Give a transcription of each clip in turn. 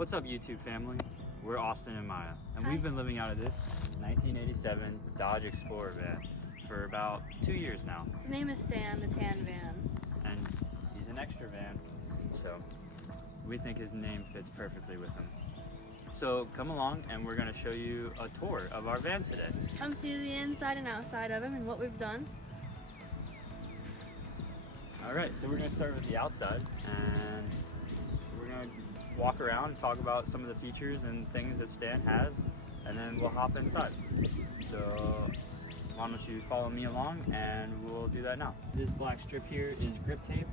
What's up, YouTube family? We're Austin and Maya, and we've been living out of this 1987 Dodge Explorer van for about 2 years now. His name is Stan, the tan van. And he's an XtraVan, so we think his name fits perfectly with him. So come along and we're going to show you a tour of our van today. Come see the inside and outside of him and what we've done. Alright, so we're going to start with the outside, and we're going to walk around and talk about some of the features and things that Stan has, and then we'll hop inside. So why don't you follow me along and we'll do that now. This black strip here is grip tape,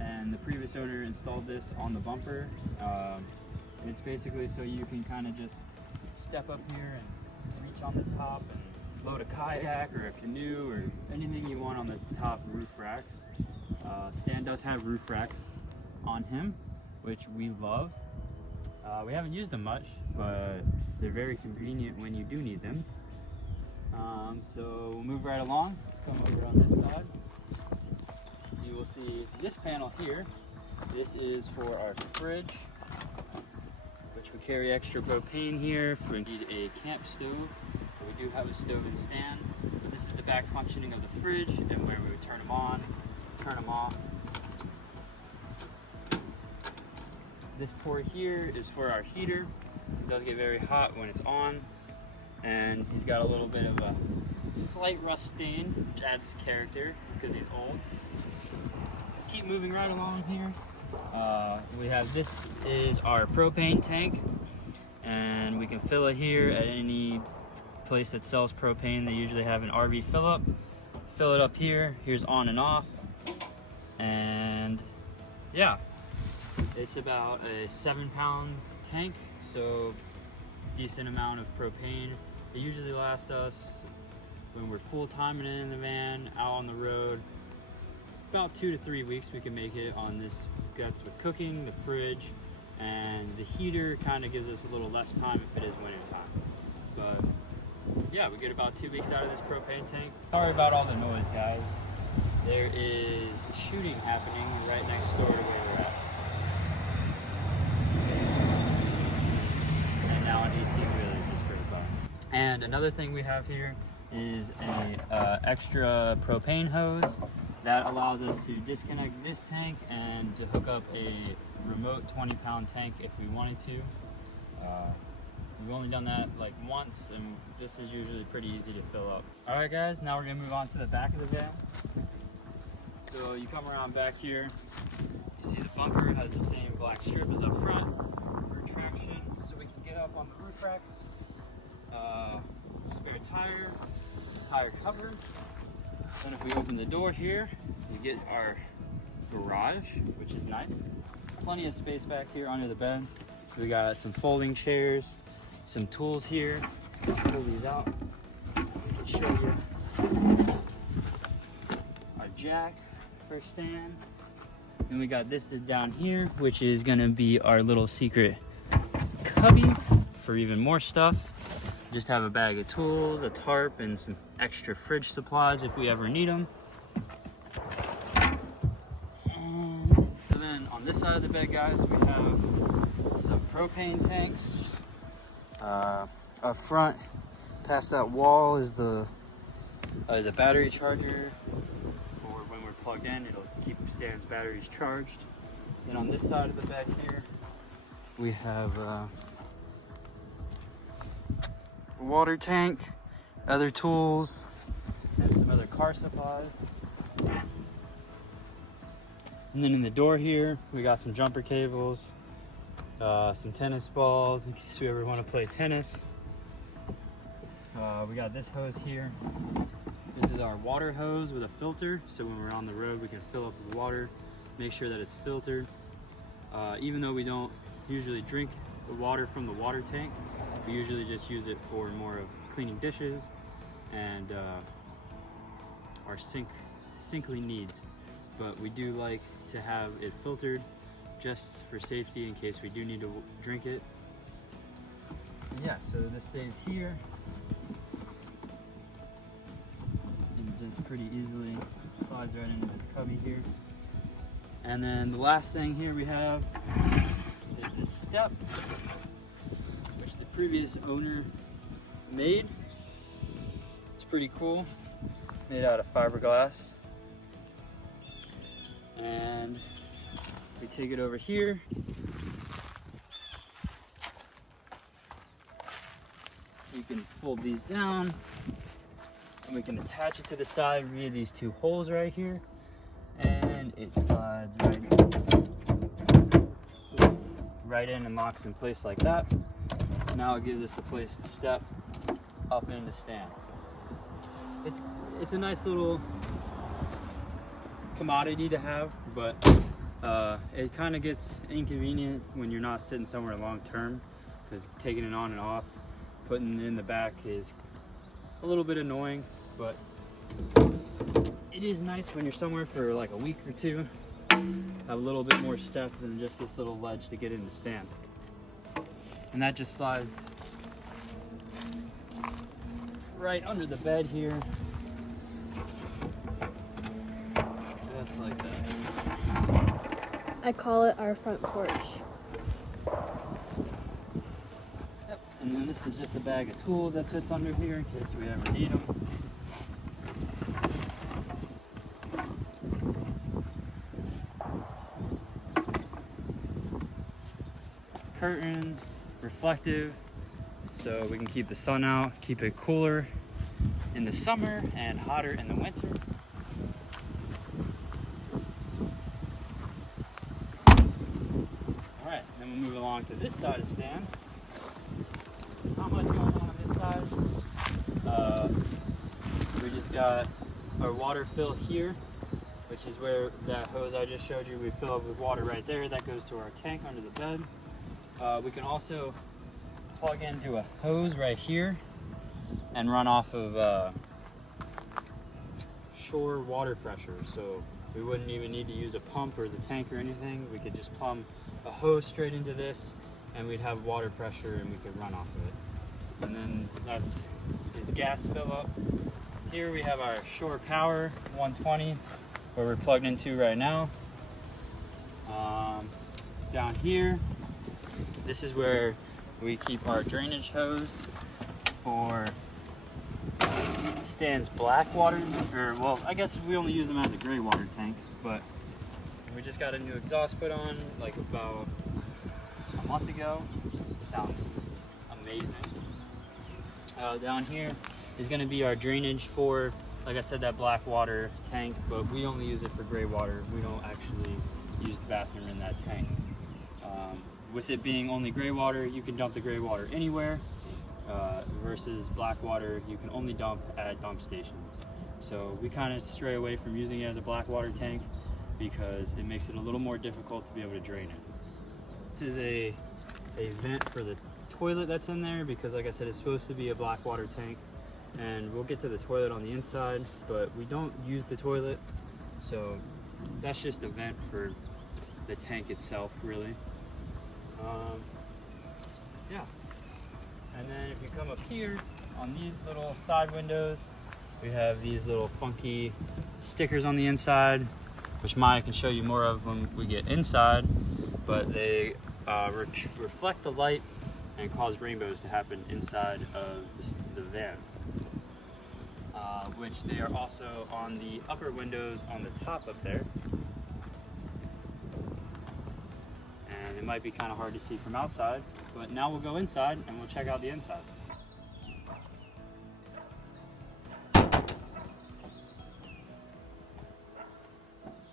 and the previous owner installed this on the bumper. It's basically so you can kind of just step up here and reach on the top and load a kayak or a canoe or anything you want on the top roof racks. Stan does have roof racks on him, which we love. We haven't used them much, but they're very convenient when you do need them. So we'll move right along, come over on this side. You will see this panel here. This is for our fridge, which we carry extra propane here if we need a camp stove. We do have a stove and stand, but this is the back functioning of the fridge and where we would turn them on, turn them off. This port here is for our heater. It does get very hot when it's on, and he's got a little bit of a slight rust stain, which adds character because he's old. Keep moving right along here. We have, this is our propane tank, and we can fill it here at any place that sells propane. They usually have an RV fill up. Fill it up here. Here's on and off, and yeah. It's about a 7-pound tank, so decent amount of propane. It usually lasts us, when we're full-time and in the van, out on the road, about 2 to 3 weeks we can make it on this. That's with cooking, the fridge, and the heater kind of gives us a little less time if it is winter time. But yeah, we get about 2 weeks out of this propane tank. Sorry about all the noise, guys. There is shooting happening right next door to where we're at. And another thing we have here is a extra propane hose that allows us to disconnect this tank and to hook up a remote 20-pound tank if we wanted to. We've only done that like once, and this is usually pretty easy to fill up. All right, guys, now we're gonna move on to the back of the van. So you come around back here, you see the bumper has the same black strip as up front for traction, so we can get up on the roof racks. Spare tire cover. Then if we open the door here, you get our garage, which is nice. Plenty of space back here under the bed. We got some folding chairs, some tools here. Pull these out. I can show you our jack for Stan. Then we got this down here, which is gonna be our little secret cubby for even more stuff. Just have a bag of tools, a tarp, and some extra fridge supplies if we ever need them. And then on this side of the bed, guys, we have some propane tanks. Up front, past that wall, is a battery charger for when we're plugged in. It'll keep Stan's batteries charged. Then on this side of the bed here, we have a water tank, other tools, and some other car supplies. And then in the door here, we got some jumper cables, some tennis balls in case we ever want to play tennis. We got this hose here. This is our water hose with a filter, so when we're on the road we can fill up with water, make sure that it's filtered. Even though we don't usually drink the water from the water tank, we usually just use it for more of cleaning dishes and our sinkly needs. But we do like to have it filtered just for safety in case we do need to drink it. And yeah, so this stays here and just pretty easily slides right into this cubby here. And then the last thing here we have is this step, which the previous owner made. It's pretty cool, made out of fiberglass. And we take it over here. You can fold these down, and we can attach it to the side via these two holes right here, and it slides right in and locks in place like that. Now it gives us a place to step up in the stand. It's a nice little commodity to have, but it kind of gets inconvenient when you're not sitting somewhere long term, because taking it on and off, putting it in the back is a little bit annoying, but it is nice when you're somewhere for like a week or two, have a little bit more step than just this little ledge to get in the stand. And that just slides right under the bed here, just like that. I call it our front porch. Yep. And then this is just a bag of tools that sits under here in case we ever need them. Curtain, reflective, so we can keep the sun out, keep it cooler in the summer and hotter in the winter. Alright, then we'll move along to this side of the stand. Not much going on this side. We just got our water fill here, which is where that hose I just showed you, we fill up with water right there. That goes to our tank under the bed. We can also plug into a hose right here and run off of shore water pressure. So we wouldn't even need to use a pump or the tank or anything. We could just plumb a hose straight into this and we'd have water pressure and we could run off of it. And then that's his gas fill up. Here we have our shore power 120 where we're plugged into right now. Down here, this is where we keep our drainage hose for stand's black water, or well, I guess we only use them as a gray water tank, but we just got a new exhaust put on like about a month ago. It sounds amazing. Down here is going to be our drainage for, like I said, that black water tank, but we only use it for gray water. We don't actually use the bathroom in that tank. With it being only gray water, you can dump the gray water anywhere, versus black water you can only dump at dump stations. So we kind of stray away from using it as a black water tank because it makes it a little more difficult to be able to drain it. This is a vent for the toilet that's in there because, like I said, it's supposed to be a black water tank, and we'll get to the toilet on the inside, but we don't use the toilet, so that's just a vent for the tank itself, really. Yeah, and then if you come up here on these little side windows, we have these little funky stickers on the inside, which Maya can show you more of when we get inside, but they reflect the light and cause rainbows to happen inside of the van, which they are also on the upper windows on the top up there. It might be kind of hard to see from outside, but now we'll go inside and we'll check out the inside.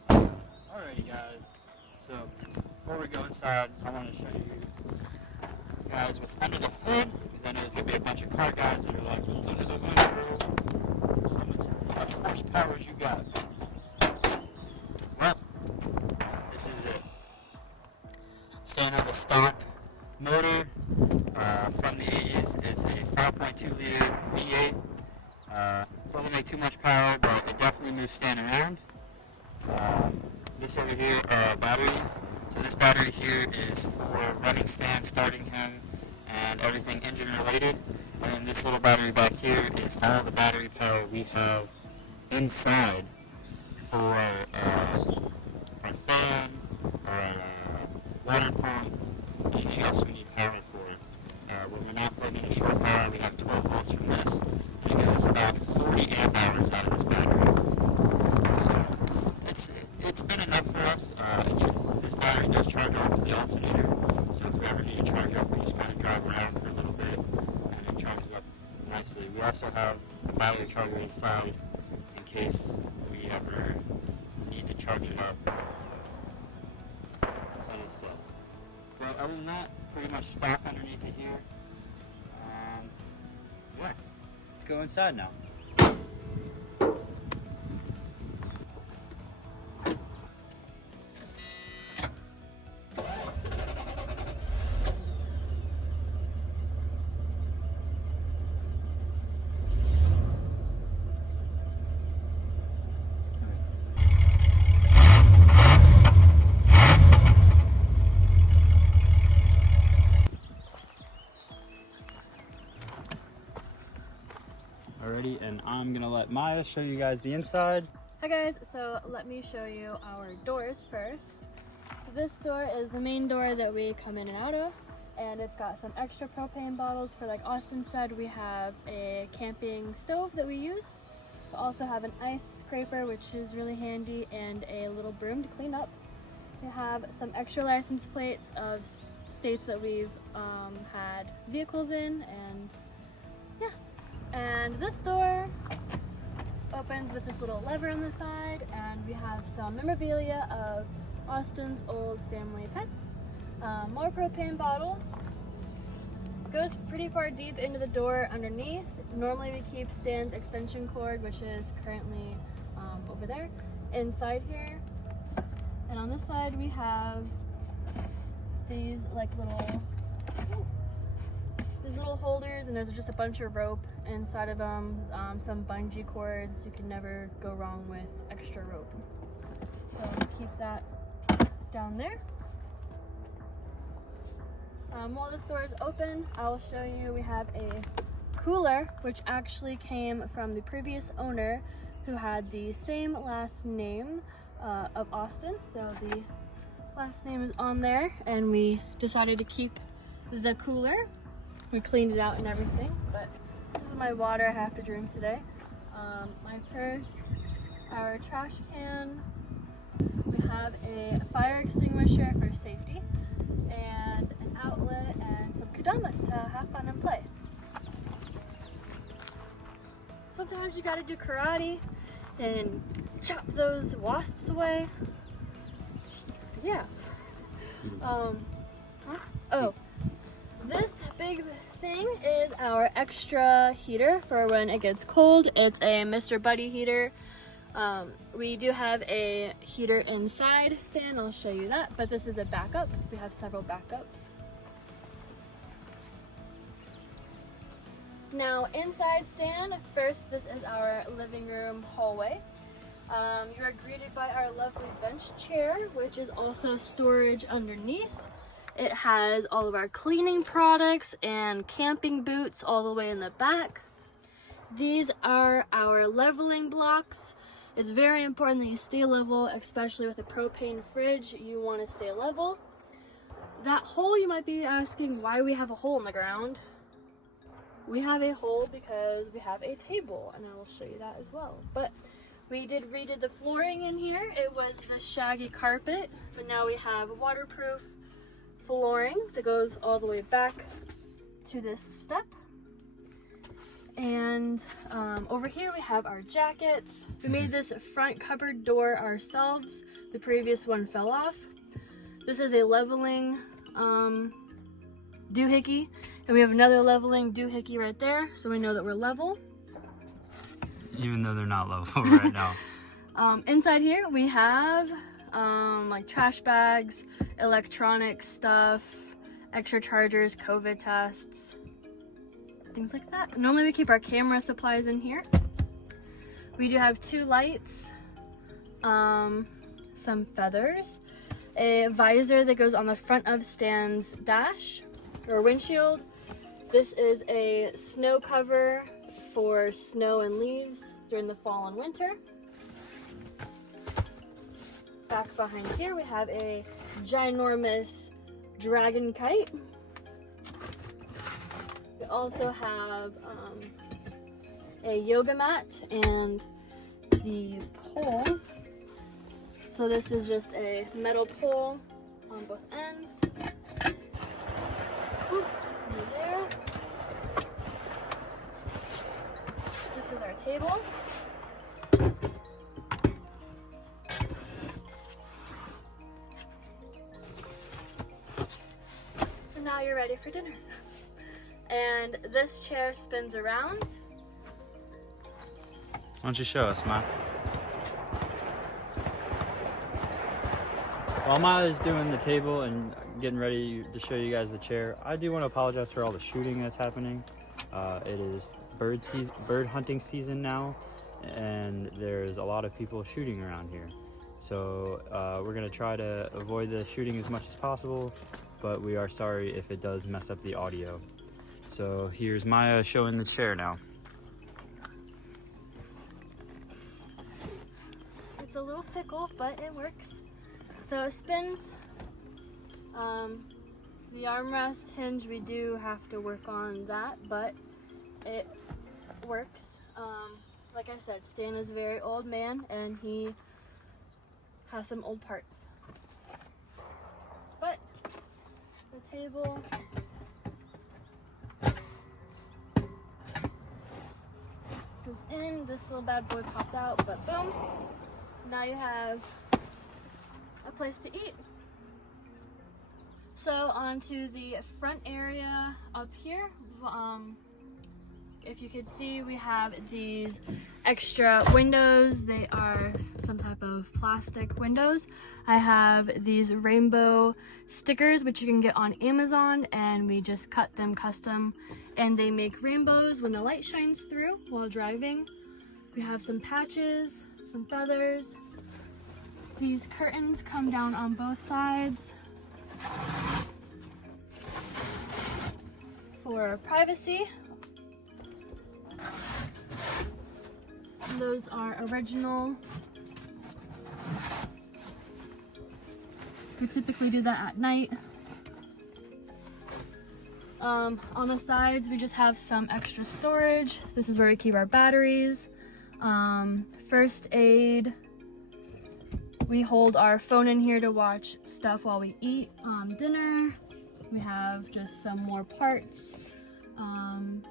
Alrighty guys, so before we go inside, I want to show you guys what's under the hood, because I know there's going to be a bunch of car guys that are like, what's under the hood, bro? How much horsepower you got? Well, this is it. Stand has a stock motor from the 80s. It's a 5.2 liter V8. Doesn't make too much power, but it definitely moves Stan around. This over here are batteries. So this battery here is for running Stan, starting him, and everything engine related. And then this little battery back here is all the battery power we have inside for our fan, our water pump, and everything else we need power for. When we're not plugging in a short power, we have 12 volts from this, and it gives us about 40 amp hours out of this battery. So it's been enough for us. This battery does charge off of the alternator, so if we ever need to charge up, we just kind of drive around for a little bit, and it charges up nicely. We also have a battery charger inside in case we ever need to charge it up. Kind of stuff. Well, other than that, pretty much stock underneath it here. Yeah. Let's go inside now. Alrighty, and I'm gonna let Maya show you guys the inside. Hi guys, so let me show you our doors first. This door is the main door that we come in and out of, and it's got some extra propane bottles for, like Austin said, we have a camping stove that we use. We also have an ice scraper, which is really handy, and a little broom to clean up. We have some extra license plates of states that we've had vehicles in, and yeah. And this door opens with this little lever on the side, and we have some memorabilia of Austin's old family pets. More propane bottles. Goes pretty far deep into the door underneath. Normally we keep Stan's extension cord, which is currently over there, inside here. And on this side we have these little holders, and there's just a bunch of rope inside of them, some bungee cords. You can never go wrong with extra rope. So keep that down there. While this door is open, I'll show you we have a cooler, which actually came from the previous owner who had the same last name of Austin. So the last name is on there, and we decided to keep the cooler. We cleaned it out and everything, but this is my water I have to drink today. My purse, our trash can, we have a fire extinguisher for safety, and an outlet, and some kedamas to have fun and play. Sometimes you gotta do karate and chop those wasps away. Yeah. Oh. This big thing is our extra heater for when it gets cold. It's a Mr. Buddy heater. We do have a heater inside, Stan, I'll show you that, but this is a backup. We have several backups. Now inside, Stan, first this is our living room hallway. You are greeted by our lovely bench chair, which is also storage underneath. It has all of our cleaning products and camping boots all the way in the back. These are our leveling blocks. It's very important that you stay level, especially with a propane fridge. You want to stay level. That hole, you might be asking why we have a hole in the ground. We have a hole because we have a table, and I will show you that as well. But we redid the flooring in here. It was the shaggy carpet, but now we have waterproof flooring that goes all the way back to this step. And over here we have our jackets. We made this front cupboard door ourselves. The previous one fell off. This is a leveling doohickey, and we have another leveling doohickey right there, so we know that we're level. Even though they're not level right now. Inside here we have like trash bags, electronic stuff, extra chargers, COVID tests, things like that. Normally we keep our camera supplies in here. We do have 2 lights, some feathers, a visor that goes on the front of Stan's dash or windshield. This is a snow cover for snow and leaves during the fall and winter. Back behind here we have a ginormous dragon kite. We also have a yoga mat and the pole. So this is just a metal pole on both ends. Oop, over there. This is our table. And now you're ready for dinner. And this chair spins around. Why don't you show us, Ma? While Ma is doing the table and getting ready to show you guys the chair, I do want to apologize for all the shooting that's happening. It is bird hunting season now, and there's a lot of people shooting around here. So we're going to try to avoid the shooting as much as possible, but we are sorry if it does mess up the audio. So here's Maya showing the chair now. It's a little fickle, but it works. So it spins. The armrest hinge, we do have to work on that, but it works. Like I said, Stan is a very old man and he has some old parts. But the table goes in, this little bad boy popped out, but boom, now you have a place to eat. So onto the front area up here, if you could see, we have these extra windows. They are some type of plastic windows. I have these rainbow stickers which you can get on Amazon, and we just cut them custom, and they make rainbows when the light shines through while driving. We have some patches, some feathers. These curtains come down on both sides for privacy. Those are original. We typically do that at night. On the sides, we just have some extra storage. This is where we keep our batteries. First aid. We hold our phone in here to watch stuff while we eat dinner. We have just some more parts, some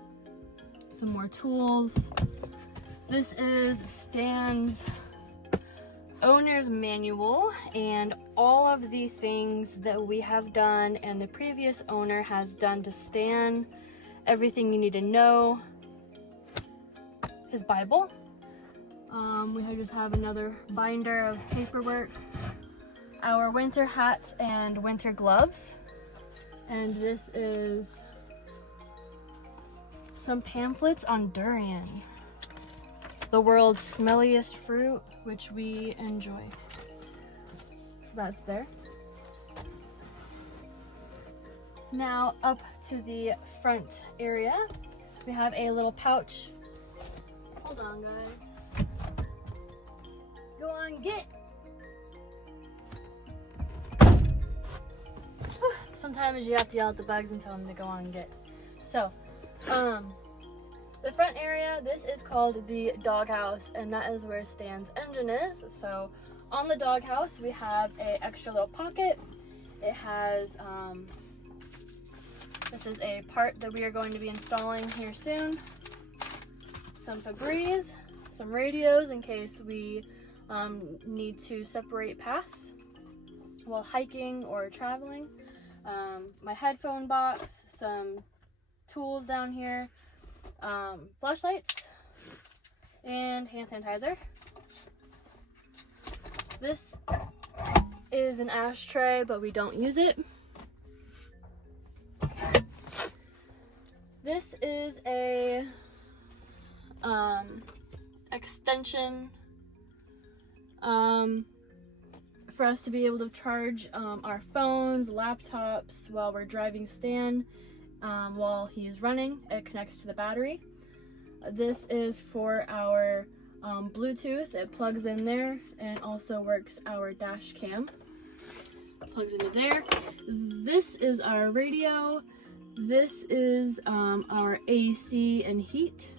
more tools. This is Stan's owner's manual, and all of the things that we have done and the previous owner has done to Stan, everything you need to know. His Bible. We just have another binder of paperwork, our winter hats and winter gloves, and this is some pamphlets on durian, the world's smelliest fruit, which we enjoy. So that's there. Now up to the front area, we have a little pouch. Hold on, guys. Go on, get. Sometimes you have to yell at the bugs and tell them to go on and get. So, the front area, this is called the doghouse, and that is where Stan's engine is. So, on the doghouse, we have an extra little pocket. It has, this is a part that we are going to be installing here soon. Some Febreze, some radios in case we need to separate paths while hiking or traveling. My headphone box, some tools down here, flashlights, and hand sanitizer. This is an ashtray, but we don't use it. This is a extension for us to be able to charge our phones, laptops while we're driving Stan while he's running. It connects to the battery. This is for our Bluetooth. It plugs in there and also works our dash cam. plugs into there. This is our radio. This is our AC and heat.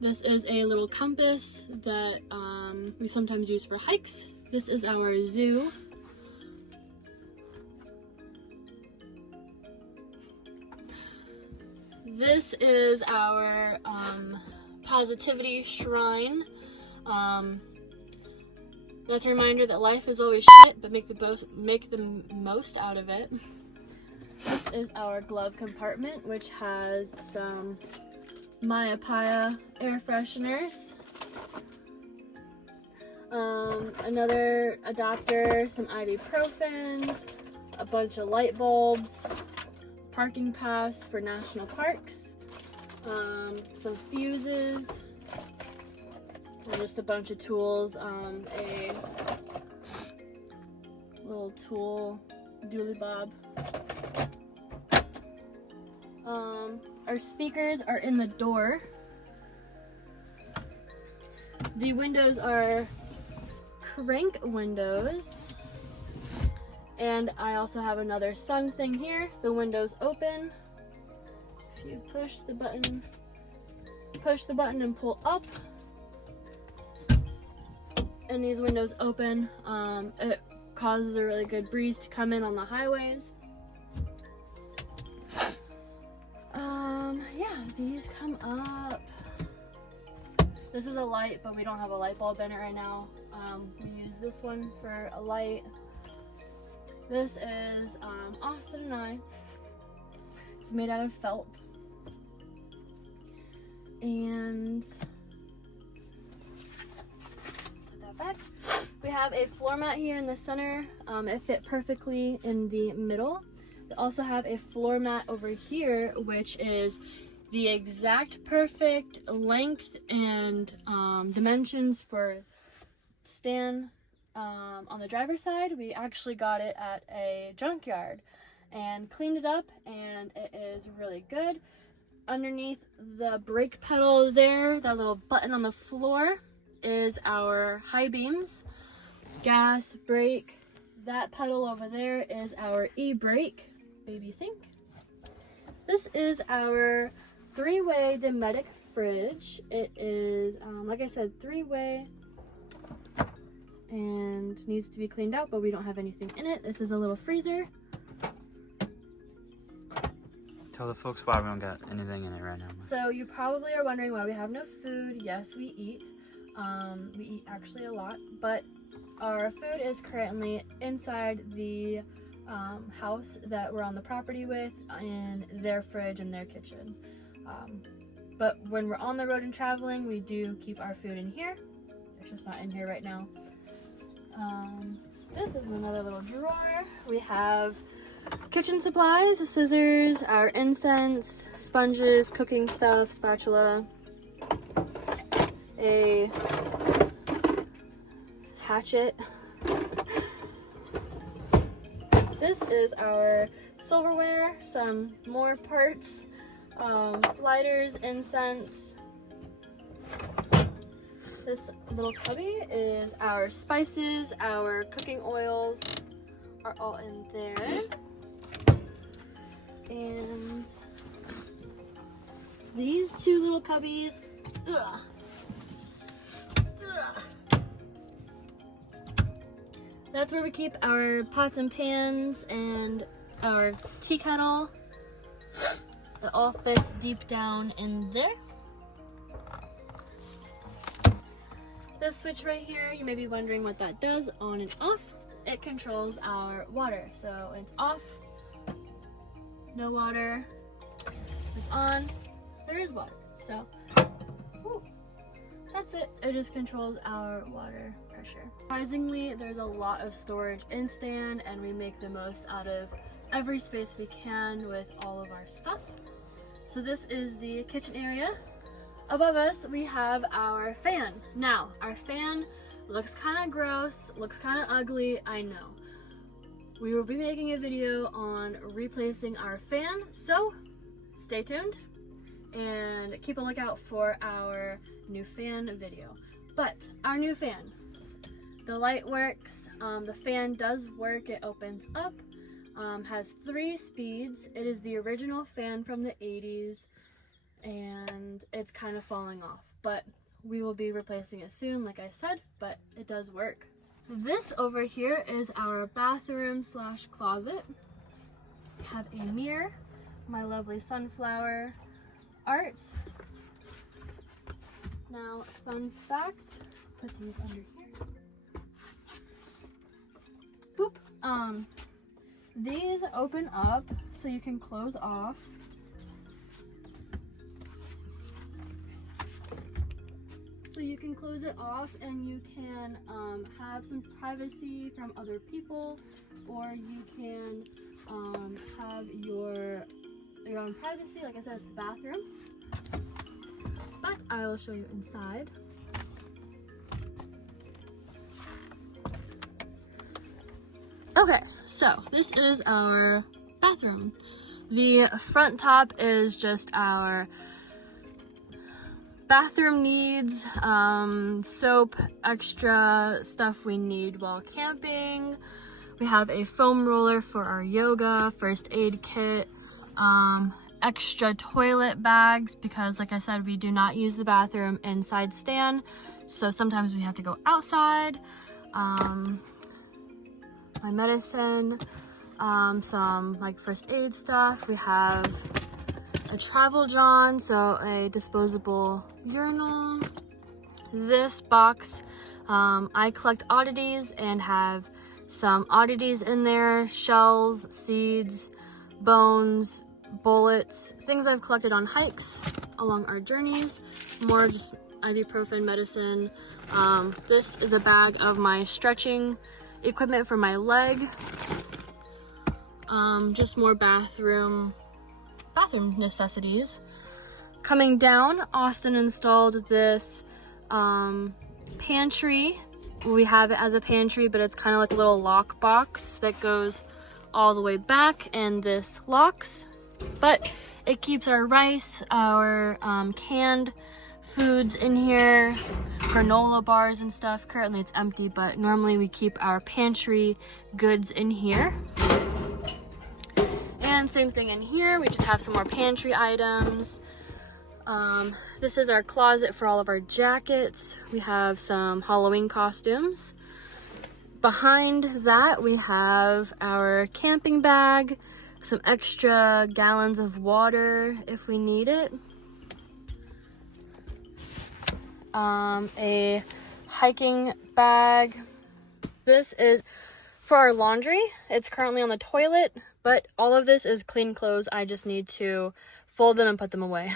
This is a little compass that we sometimes use for hikes. This is our zoo. This is our positivity shrine. That's a reminder that life is always shit, but make the most out of it. This is our glove compartment, which has some Maya air fresheners. Another adapter, some ibuprofen, a bunch of light bulbs, parking pass for national parks, some fuses, and just a bunch of tools, a little tool dooley bob. Our speakers are in the door. The windows are crank windows. And I also have another sun thing here. The window's open. If you push the button and pull up, and these windows open, it causes a really good breeze to come in on the highways. Yeah, these come up. This is a light, but we don't have a light bulb in it right now. We use this one for a light. This is Austin and I. It's made out of felt. And put that back. We have a floor mat here in the center. It fit perfectly in the middle. We also have a floor mat over here, which is the exact perfect length and dimensions for stand. On the driver's side, we actually got it at a junkyard and cleaned it up, and it is really good. Underneath the brake pedal there, that little button on the floor, is our high beams, gas, brake. That pedal over there is our e-brake, baby sink. This is our 3-way Dometic fridge. It is, like I said, 3-way. And needs to be cleaned out, but we don't have anything in it. This is a little freezer. Tell the folks why we don't got anything in it right now. So you probably are wondering why we have no food. Yes, we eat. We eat actually a lot, but our food is currently inside the house that we're on the property with, in their fridge and their kitchen. But when we're on the road and traveling, we do keep our food in here. It's just not in here right now. This is another little drawer. We have kitchen supplies, scissors, our incense, sponges, cooking stuff, spatula, a hatchet. This is our silverware, some more parts, lighters, incense. This little cubby is our spices, our cooking oils are all in there. And these two little cubbies, that's where we keep our pots and pans and our tea kettle. It all fits deep down in there. This switch right here, you may be wondering what that does, on and off. It controls our water. So it's off, no water. It's on, there is water. So that's it. It just controls our water pressure. Surprisingly, there's a lot of storage in stand, and we make the most out of every space we can with all of our stuff. So this is the kitchen area. Above us, we have our fan. Now, our fan looks kind of gross, looks kind of ugly, I know. We will be making a video on replacing our fan, so stay tuned and keep a lookout for our new fan video. But our new fan, The light works, the fan does work, it opens up, has 3 speeds. It is the original fan from the 80s and it's kind of falling off, but we will be replacing it soon, like I said, but it does work. This over here is our bathroom slash closet. We have a mirror, my lovely sunflower art. Now, fun fact, put these under here. Boop. These open up so you can close off. So you can close it off and you can have some privacy from other people, or you can have your own privacy. Like I said, it's the bathroom. But I will show you inside. Okay, so this is our bathroom. The front top is just our bathroom needs, soap, extra stuff we need while camping. We have a foam roller for our yoga, first aid kit, extra toilet bags because, like I said, we do not use the bathroom inside Stan, so sometimes we have to go outside. My medicine, some like first aid stuff. We have a travel john, so a disposable urinal. This box, I collect oddities and have some oddities in there, shells, seeds, bones, bullets, things I've collected on hikes along our journeys, more just ibuprofen medicine. This is a bag of my stretching equipment for my leg. Just more bathroom necessities. Coming down, Austin installed this pantry. We have it as a pantry, but it's kind of like a little lock box that goes all the way back, and this locks, but it keeps our rice, our canned foods in here, granola bars and stuff. Currently it's empty, but normally we keep our pantry goods in here. And same thing in here, we just have some more pantry items. This is our closet for all of our jackets. We have some Halloween costumes. Behind that we have our camping bag, some extra gallons of water if we need it. A hiking bag. This is for our laundry. It's currently on the toilet, but all of this is clean clothes. I just need to fold them and put them away.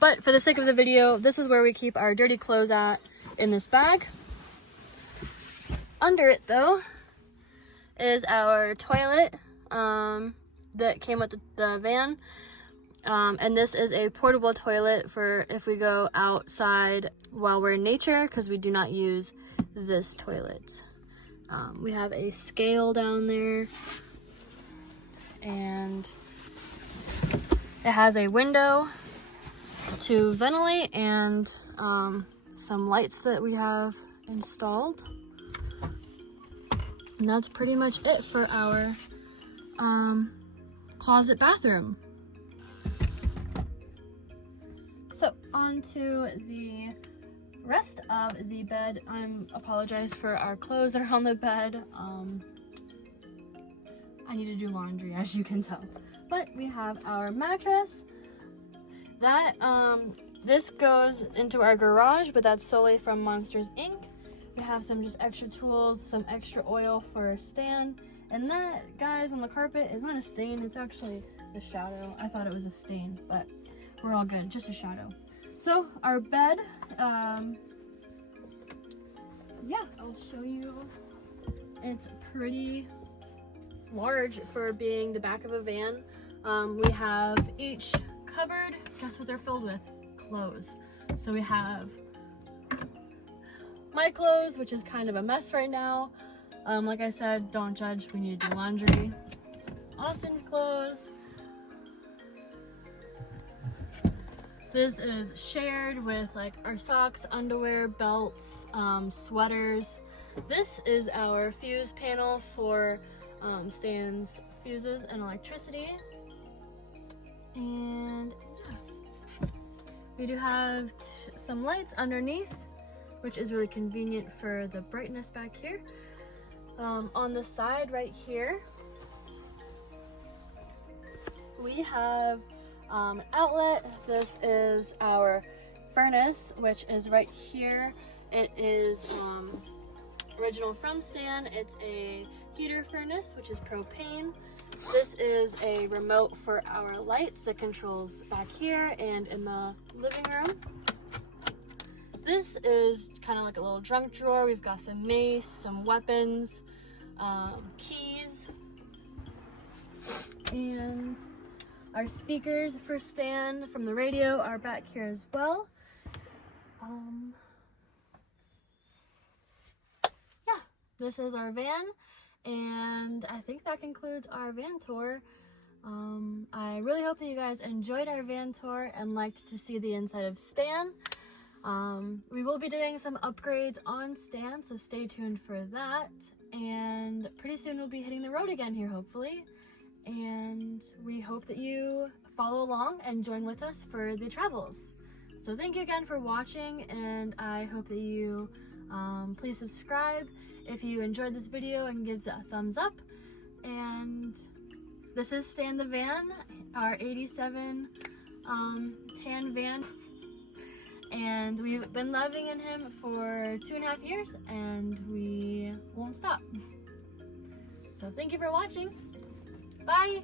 But for the sake of the video, this is where we keep our dirty clothes at, in this bag. Under it though is our toilet that came with the van. And this is a portable toilet for if we go outside while we're in nature, because we do not use this toilet. We have a scale down there, and it has a window to ventilate and some lights that we have installed. And that's pretty much it for our closet bathroom. So on to the rest of the bed. I apologize for our clothes that are on the bed. I need to do laundry, as you can tell. But we have our mattress. That this goes into our garage, but that's solely from Monsters Inc. We have some just extra tools, some extra oil for Stan, and that, guys, on the carpet is not a stain, it's actually the shadow. I thought it was a stain, but we're all good, just a shadow. So our bed, yeah, I'll show you. It's pretty large for being the back of a van. We have each cupboard, guess what they're filled with? Clothes. So we have my clothes, which is kind of a mess right now. Like I said, don't judge, we need to do laundry. Austin's clothes. This is shared with like our socks, underwear, belts, sweaters. This is our fuse panel for Stan's fuses and electricity. And yeah. We do have some lights underneath, which is really convenient for the brightness back here. On the side right here, we have an outlet. This is our furnace, which is right here. It is original from Stan. It's a heater furnace, which is propane. This is a remote for our lights that controls back here and in the living room. This is kind of like a little junk drawer. We've got some mace, some weapons, keys, and our speakers for Stan from the radio are back here as well. Yeah, this is our van, and I think that concludes our van tour. I really hope that you guys enjoyed our van tour and liked to see the inside of Stan. We will be doing some upgrades on Stan, so stay tuned for that. And pretty soon we'll be hitting the road again here, hopefully. And we hope that you follow along and join with us for the travels. So thank you again for watching, and I hope that you please subscribe if you enjoyed this video and gives it a thumbs up. And this is Stan the van, our 87 tan van. And we've been living in him for 2.5 years, and we won't stop. So thank you for watching. Bye!